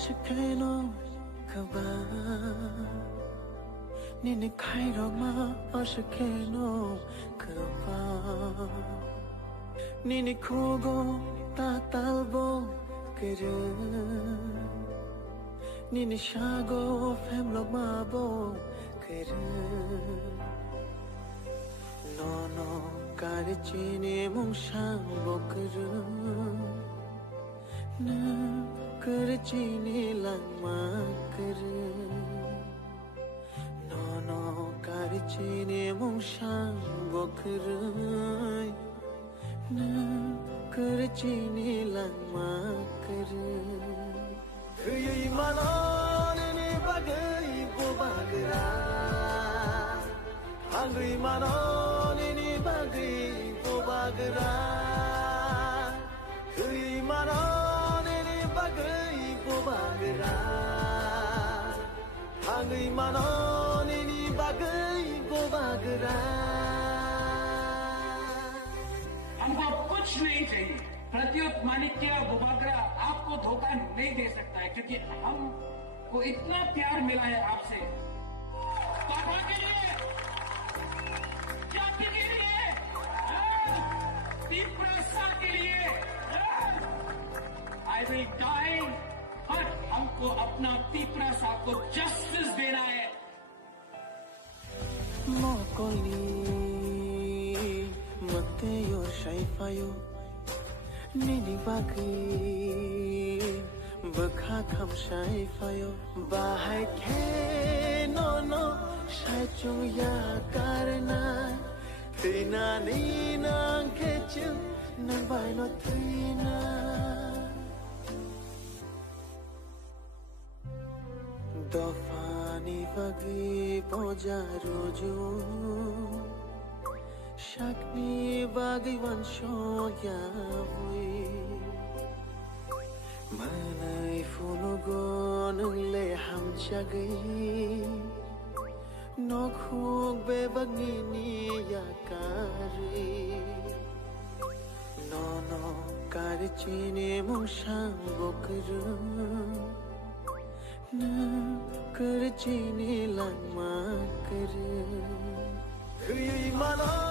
aşkeno kaba nini khairoma aşkeno kaba nini khogo tatalbo kere nini shago femlogmabo kere nono karchine mungsang bokru na karchine langma kru nono karchine mungsang bokru na karchine langma kru khuyai manon ni bagai bo bagra hangui manon ni bagai bo bagra khuyai manon ni bagai bo bagra hangui manon ni bagai bo bagra हमको कुछ नहीं चाहिए। प्रत्युत माणिक्य बुबागरा आपको धोखा नहीं दे सकता है, क्योंकि हमको इतना प्यार मिला है आपसे। पापा के लिए, जाति के लिए, तीव्रता के लिए, आई विल डाई, बट हमको अपना तीव्रता को जस्टिस देना है। Mokoli mate yo shaifayo nini bagi bakha kham shaifayo bahai khe no shai chung ya karna tina ni nang khe chung nang bai no trina dofani bagi pojarojo Shakni bagi wansho yawi Manai funugon le ham chagai Nokhuk be bagini yakari Nono karchine mungsang bokru Na karchine langma kru Khuyai manon